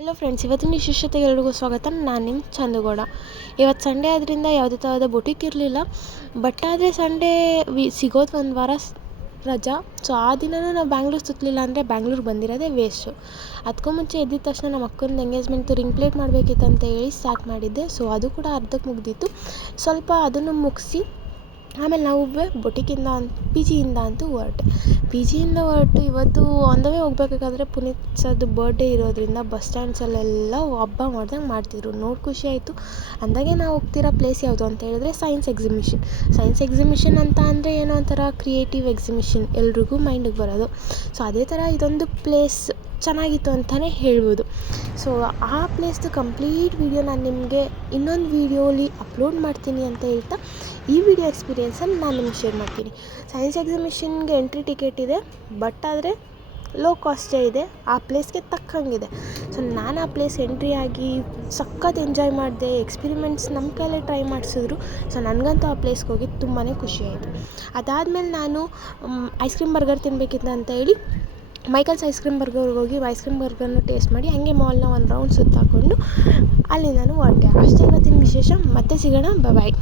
Hello friends, ಇವತ್ತಿನ ವಿಶೇಷತೆಗೆ ಎಲ್ರಿಗೂ ಸ್ವಾಗತ. ನಾನು ನಿಮ್ಮ ಚಂದುಗೌಡ. ಇವತ್ತು ಸಂಡೇ ಆದ್ದರಿಂದ ಯಾವುದೇ ಥರದ ಬೊಟಿಕ್ ಇರಲಿಲ್ಲ. ಬಟ್ ಆದರೆ ಸಂಡೇ ಸಿಗೋದು ಒಂದು ವಾರ ರಜಾ. ಸೊ ಆ ದಿನವೂ ನಾವು ಬ್ಯಾಂಗ್ಳೂರು ಸುತ್ತಲಿಲ್ಲ ಅಂದರೆ ಬ್ಯಾಂಗ್ಳೂರು ಬಂದಿರೋದೇ ವೇಸ್ಟು. ಅದಕ್ಕೂ ಮುಂಚೆ ಎದ್ದಿದ ತಕ್ಷಣ ನಮ್ಮ ಅಕ್ಕನ ಎಂಗೇಜ್ಮೆಂಟ್ದು ರಿಂಗ್ ಪ್ಲೇಟ್ ಮಾಡಬೇಕಿತ್ತು ಅಂತ ಹೇಳಿ ಸ್ಟಾರ್ಟ್ ಮಾಡಿದ್ದೆ. ಸೊ ಅದು ಕೂಡ ಅರ್ಧಕ್ಕೆ ಮುಗ್ದಿತ್ತು. ಸ್ವಲ್ಪ ಅದನ್ನು ಮುಗಿಸಿ ಆಮೇಲೆ ನಾವು ಬೊಟಿಕಿಂದ ಪಿ ಜಿಯಿಂದ ಅಂತೂ ಪಿ ಜಿಯಿಂದ ಹೊರಟು ಇವತ್ತು ಆನ್ ದ ವೇ ಹೋಗ್ಬೇಕಾದ್ರೆ ಪುನೀತ್ ಸರ್ದು ಬರ್ಡೇ ಇರೋದ್ರಿಂದ ಬಸ್ ಸ್ಟ್ಯಾಂಡ್ಸಲ್ಲೆಲ್ಲ ಹಬ್ಬ ಮಾಡ್ದಂಗೆ ಮಾಡ್ತಿದ್ರು. ನೋಡಿ ಖುಷಿ ಆಯಿತು. ಅಂದಾಗೆ ನಾವು ಹೋಗ್ತಿರೋ ಪ್ಲೇಸ್ ಯಾವುದು ಅಂತ ಹೇಳಿದ್ರೆ ಸೈನ್ಸ್ ಎಕ್ಸಿಬಿಷನ್ ಅಂತ ಅಂದರೆ ಏನೋ ಒಂಥರ ಕ್ರಿಯೇಟಿವ್ ಎಕ್ಸಿಬಿಷನ್ ಎಲ್ರಿಗೂ ಮೈಂಡಿಗೆ ಬರೋದು. ಸೊ ಅದೇ ಥರ ಇದೊಂದು ಪ್ಲೇಸ್ ಚೆನ್ನಾಗಿತ್ತು ಅಂತಲೇ ಹೇಳ್ಬೋದು. ಸೊ ಆ ಪ್ಲೇಸ್ದು ಕಂಪ್ಲೀಟ್ ವೀಡಿಯೋ ನಾನು ನಿಮಗೆ ಇನ್ನೊಂದು ವೀಡಿಯೋಲಿ ಅಪ್ಲೋಡ್ ಮಾಡ್ತೀನಿ ಅಂತ ಹೇಳ್ತಾ ಈ ವಿಡಿಯೋ ಎಕ್ಸ್ಪೀರಿಯೆನ್ಸನ್ನು ನಾನು ನಿಮ್ಗೆ ಶೇರ್ ಮಾಡ್ತೀನಿ. ಸೈನ್ಸ್ ಎಕ್ಸಿಬಿಷನ್ಗೆ ಎಂಟ್ರಿ ಟಿಕೆಟ್ ಇದೆ, ಬಟ್ ಆದರೆ ಲೋ ಕಾಸ್ಟೇ ಇದೆ. ಆ ಪ್ಲೇಸ್ಗೆ ತಕ್ಕಂಗಿದೆ. ಸೊ ನಾನು ಆ ಪ್ಲೇಸ್ ಎಂಟ್ರಿ ಆಗಿ ಸಖತ್ ಎಂಜಾಯ್ ಮಾಡಿದೆ. ಎಕ್ಸ್ಪಿರಿಮೆಂಟ್ಸ್ ನಮ್ಮ ಕೈಲೇ ಟ್ರೈ ಮಾಡಿಸಿದ್ರು. ಸೊ ನನಗಂತೂ ಆ ಪ್ಲೇಸ್ಗೆ ಹೋಗಿ ತುಂಬಾ ಖುಷಿ ಆಯಿತು. ಅದಾದಮೇಲೆ ನಾನು ಐಸ್ ಕ್ರೀಮ್ ಬರ್ಗರ್ ತಿನ್ನಬೇಕಿತ್ತು ಅಂತ ಹೇಳಿ ಮೈಕಲ್ಸ್ ಐಸ್ ಕ್ರೀಮ್ ಬರ್ಗರ್ಗೆ ಹೋಗಿ ಐಸ್ ಕ್ರೀಮ್ ಬರ್ಗರ್ನ ಟೇಸ್ಟ್ ಮಾಡಿ ಹಂಗೆ ಮಾಲ್ನ ಒಂದು ರೌಂಡ್ ಸುತ್ತಾಕೊಂಡು ಅಲ್ಲಿ ನಾನು ಹೊರಟೆ. ಅಷ್ಟೇ ಇವತ್ತಿನ ವಿಶೇಷ. ಮತ್ತೆ ಸಿಗೋಣ. ಬಾಯ್.